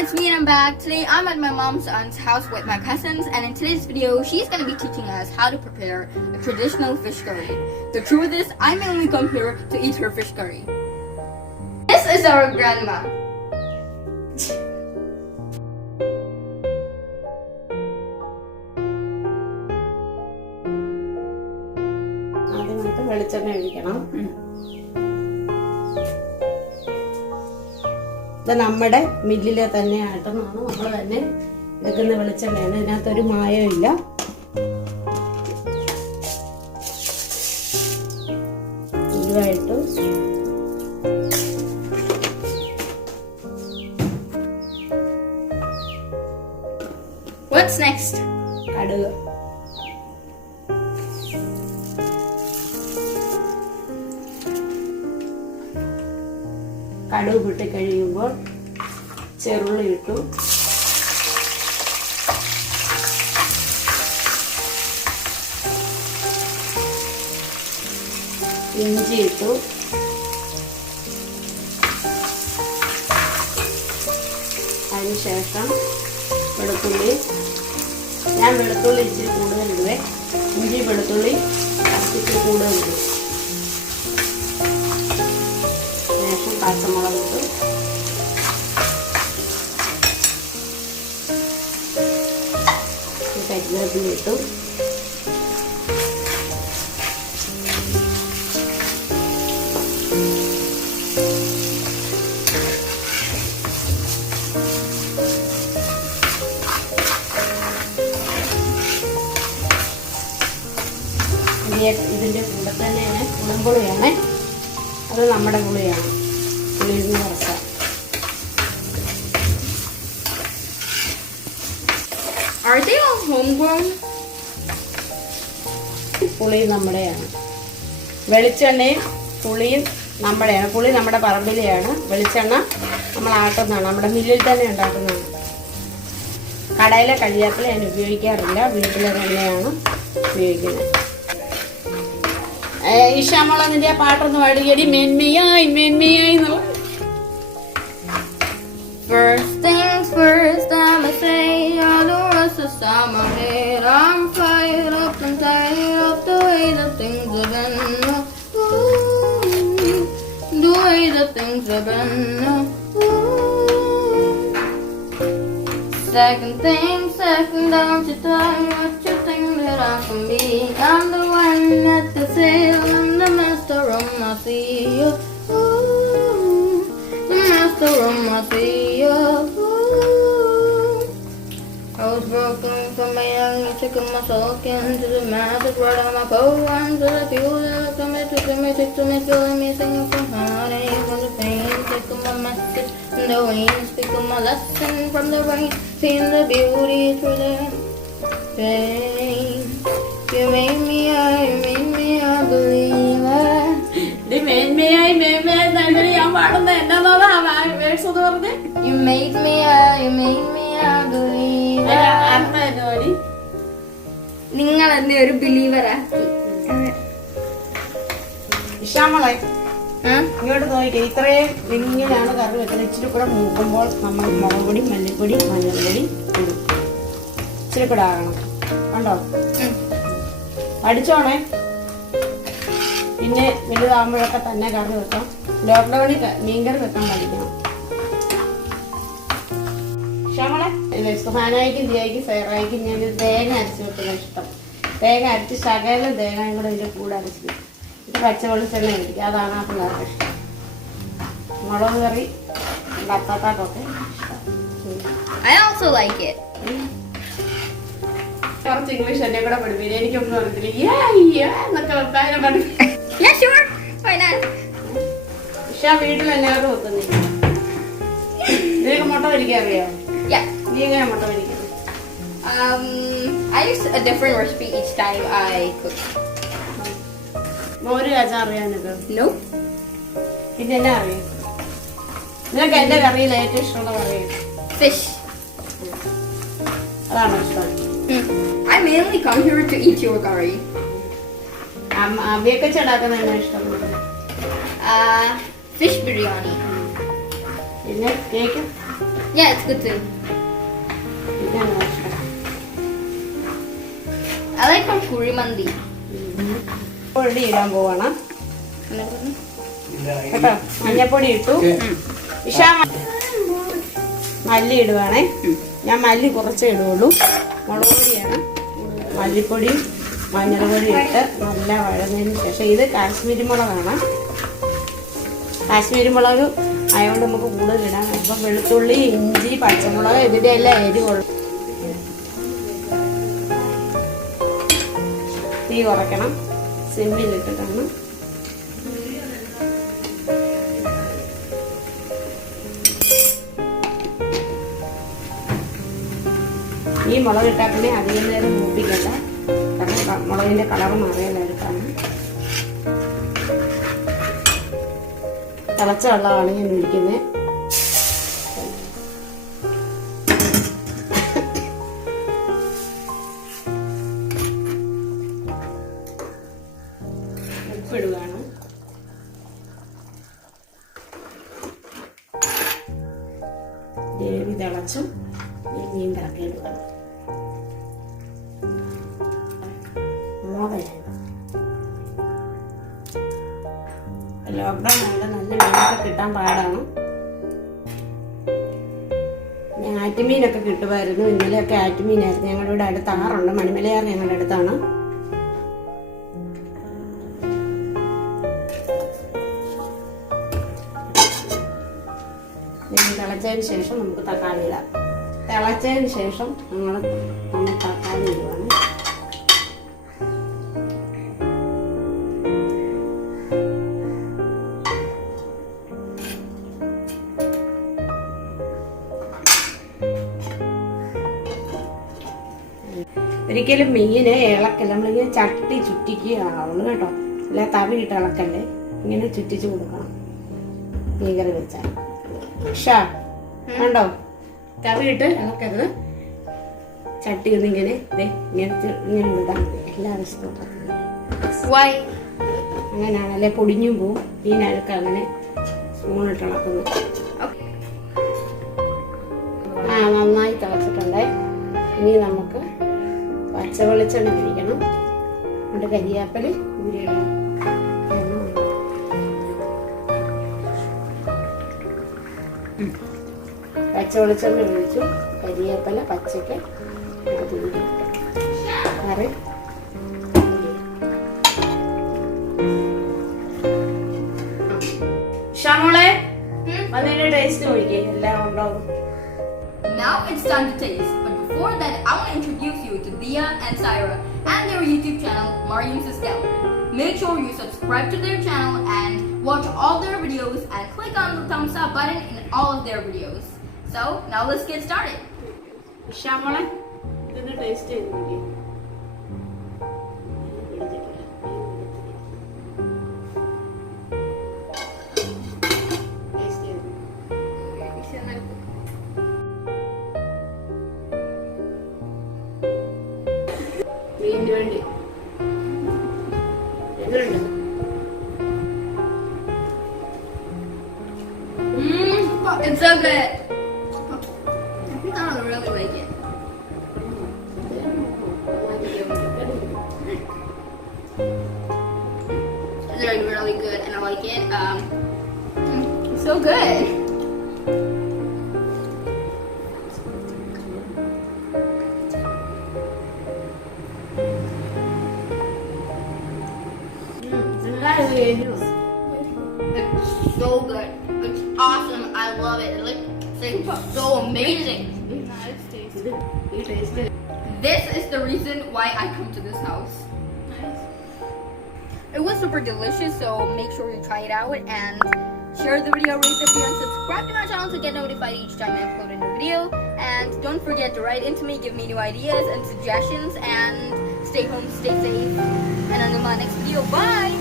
it's me and I'm back. Today I'm at my mom's aunt's house with my cousins, and in today's video she's going to be teaching us how to prepare a traditional fish curry. The truth is, I mainly come here to eat her fish curry. This is our grandma. വെളിച്ചെണ്ണ ഒഴിക്കണം. ഇത് നമ്മുടെ മില്ലിലെ തന്നെ ആട്ടെന്നാണ്, നമ്മൾ തന്നെ എടുക്കുന്ന വെളിച്ചെണ്ണയാണ്. ഇതിനകത്തൊരു മായമില്ല. ഇതുമായിട്ട് What's next? കടുക്. കടുക് പൊട്ടി കഴിയുമ്പോൾ ചെറുള്ളി ഇട്ടു, ഇഞ്ചി ഇട്ടു, അതിനുശേഷം വെളുത്തുള്ളി. ഞാൻ വെളുത്തുള്ളി ഇച്ചിരി കൂടുതൽ ഇടുവേ. ഇഞ്ചി വെളുത്തുള്ളി ഇച്ചിരി കൂടുതൽ ഇടും. ശേഷം പച്ചമുളക് ഇട്ടു, കരിവേപ്പില ഇട്ടു, ഇതിൻ്റെ കൂടെ തന്നെയാണ് കുളമ്പുളിയാണ്. അത് നമ്മുടെ പുളിയാണ്. പുളിയിൽ നിന്ന് വറുക്കാം. Are they all homegrown? പുളി നമ്മുടെയാണ്. വെളിച്ചെണ്ണയും പുളിയും നമ്മുടെയാണ്. പുളി നമ്മുടെ പറമ്പിലെയാണ്. വെളിച്ചെണ്ണ നമ്മൾ ആട്ടുന്നതാണ്, നമ്മുടെ മില്ലിൽ തന്നെ ഉണ്ടാക്കുന്നതാണ്. കടയിലെ കഴിയാത്തിൽ ഞാൻ ഉപയോഗിക്കാറില്ല, വീട്ടിലെ തന്നെയാണ് ഉപയോഗിക്കുന്നത്. ഈശാമോള നിന്റെ ആ പാട്ടൊന്ന് പാടിക്കടി. മെന്മയായി മെന്മയായി എന്നുള്ള. First things first, I'ma say all the rest is on my head. I'm fired up and tired of the way that things have been. Ooh, the way that things have been. Ooh. Second thing second, don't you tell me what you think that I can be. I'm the one at the sail, I'm the master of my sea. Ooh, the master of my sea. I was broken from my young, you took my soul into the magic, brought out my poems, to the fuel that took me, filling me, singing from heartache, from the pain, taking my message from the rain, speaking my lesson from the rain, seeing the beauty through the pain. You made me a believer. You made me a believer. നിങ്ങൾ എന്നെ ഒരു ബിലീവറാക്കി. ഇഷാമളെ ഇങ്ങോട്ട് നോക്കിക്കേ. ഇത്രയും ഇങ്ങനെയാണ് കറി വെക്കുന്നത്. ഇച്ചിരി കൂടെ മൂക്കുമ്പോൾ നമ്മൾ മുളക് പൊടി, മല്ലിപ്പൊടി, മഞ്ഞൾപ്പൊടി ഇടും. ഇച്ചിരി കൂടെ ആകണം. കണ്ടോ? അടിച്ചോണേ. പിന്നെ വലുതാകുമ്പോഴൊക്കെ തന്നെ കറി വെക്കാം. ലോക്ക്ഡൌണിൽ മീൻകറി വെക്കാൻ പഠിക്കണം. ക്ഷമളെ സുഹാനായിക്കും ദിയായിക്കും സൈറായിക്കും ഞാൻ തേങ്ങ അരച്ച് വെക്കുന്ന ഇഷ്ടം. തേങ്ങ അരച്ച് ശകലം തേങ്ങയും കൂടെ ഇതിൻ്റെ കൂടെ അരച്ച് ഇത് പച്ചവെളിച്ചെണ്ണ കഴിക്കും. അതാണ് ആ പിള്ളേർക്ക് ഇഷ്ടം. മുളക് കറി ഭർത്താക്കൊക്കെ ഇഷ്ടം. കുറച്ച് ഇംഗ്ലീഷ് എന്നെ കൂടെ പഠിപ്പിക്കും. എനിക്കൊന്നും അറിയത്തില്ല എന്നൊക്കെ വെക്കാനെ പഠിപ്പിക്കും. ഇഷ വീട്ടിൽ എല്ലാവരും വെക്കുന്നില്ല. നിനക്ക് മുട്ട പൊരിക്കാൻ അറിയാമോ? നീ എങ്ങനെ മുട്ട പൊരിക്കുന്നത്? I use a different recipe each time I cook. മോര് കാച്ചാൻ അറിയാം നിനക്ക്? No. പിന്നെ എന്നാ അറിയാം? നിനക്ക് എന്റെ കറിയിൽ ഏറ്റവും ഇഷ്ടമുള്ള കറി? Fish. അതാണോ ഇഷ്ടം? I mainly come here to eat your curry. അവയൊക്കെ ചടാക്കുന്നതാണ് ഇഷ്ടം. Fish biryani. പിന്നെ cake? Yeah, it's good too. ഇതാണ് ഇഷ്ടം. I like from kuzhimanthi. പൊടി ഇടാൻ പോവാണ് കേട്ടോ. മഞ്ഞപ്പൊടി ഇട്ടു. ഇഷ മല്ലി ഇടുവാണേ. ഞാൻ മല്ലി കുറച്ചേ ഇടുള്ളൂ. മുളക് പൊടിയാണ്. മല്ലിപ്പൊടിയും മഞ്ഞൾപ്പൊടി ഇട്ട് നല്ല വഴന്നതിന് ശേഷം ഇത് കാശ്മീരി മുളകാണ്. കാശ്മീരി മുളക് ആയതുകൊണ്ട് നമുക്ക് കൂടുതൽ ഇടാം. അപ്പം വെളുത്തുള്ളി, ഇഞ്ചി, പച്ചമുളക് ഇതിൻ്റെ എല്ലാം എരിവുള്ളൂ. തീ കുറയ്ക്കണം. സിമ്മിലിട്ടിട്ടാണ്. ഈ മുളക് ഇട്ടാൽ പിന്നെ അധികം നേരം മൂപ്പിക്കണ്ട. കാരണം മുളകിൻ്റെ കളറ് മാറിയാലെടുത്താണ്. തിളച്ച വെള്ളമാണ് ഞാൻ ഒഴിക്കുന്നത്. ഉപ്പിടുകയാണ്. ഗ്രേവി തിളച്ചും മീൻ കറക്കിയിടുകയാണ്. ലോക്ക്ഡൗൺ ആയിട്ട് നല്ല മീനൊക്കെ കിട്ടാൻ പാടാണ്. ആറ്റുമീനൊക്കെ കിട്ടുമായിരുന്നു. ഇന്നലെയൊക്കെ ആറ്റുമീനായിരുന്നു. ഞങ്ങളുടെ ഇവിടെ അടുത്ത് ആറുണ്ട്. മണിമലയാർ ഞങ്ങളുടെ അടുത്താണ്. തിളച്ചതിന് ശേഷം നമുക്ക് തക്കാളി ഇടാം. തിളച്ചതിന് ശേഷം നമ്മൾ തക്കാളി ഇടുവാണ്. ഒരിക്കലും മീന് ഇളക്കല്ല. നമ്മളിങ്ങനെ ചട്ടി ചുറ്റിക്കുകയാവുള്ളൂ കേട്ടോ. അല്ല തവിയിട്ട് ഇളക്കല്ലേ. ഇങ്ങനെ ചുറ്റിച്ച് കൊടുക്കണം മീൻകറി വെച്ചാൽ. ഷാ കണ്ടോ, തവിയിട്ട് ഇളക്കരുത്. ചട്ടി ഒന്നിങ്ങനെ ഇങ്ങനെ വിടാൻ മതി. എല്ലാവരും ഇഷ്ടപ്പെട്ടു. അങ്ങനെയാണല്ലേ പൊടിഞ്ഞും പോവും. മീനഴുക്ക് അങ്ങനെ സ്പൂണിട്ട് ഇളക്കുന്നു. നന്നായി തിളച്ചിട്ടുണ്ടേ. ഇനി നമുക്ക് പച്ച വെളിച്ചെണ്ണ ഒഴിക്കണം. എന്നിട്ട് കരിയാപ്പല് ഊരിയിടണം. പച്ച വെളിച്ചെണ്ണ ഒഴിച്ചു. കരിയാപ്പല പച്ചക്ക് കറി ഷമോളെ അതിന്റെ ടേസ്റ്റ് നോക്കിയേ. എല്ലാം ഉണ്ടാവും. Now it's time to taste. But before that, I want to introduce you to Diya and Saira and their YouTube channel, Mariam's Gallery. Make sure you subscribe to their channel and watch all their videos and click on the thumbs up button in all of their videos. So now let's get started. ഷമോളെ ഇതിന്റെ taste നോക്കിയേ. മീനിന് വേണ്ടി എങ്ങനെയുണ്ട്? It's so good. I don't really like it. It's really good, and I like it. It's so good. It's so good. It's awesome. I love it. It's so amazing. Nice taste. This is the reason why I come to this house. Nice. It was super delicious, so make sure you try it out and share the video, rate the video, and subscribe to my channel to get notified each time I upload a new video. And don't forget to write into me, give me new ideas and suggestions, and stay home, stay safe, and until my next video. Bye!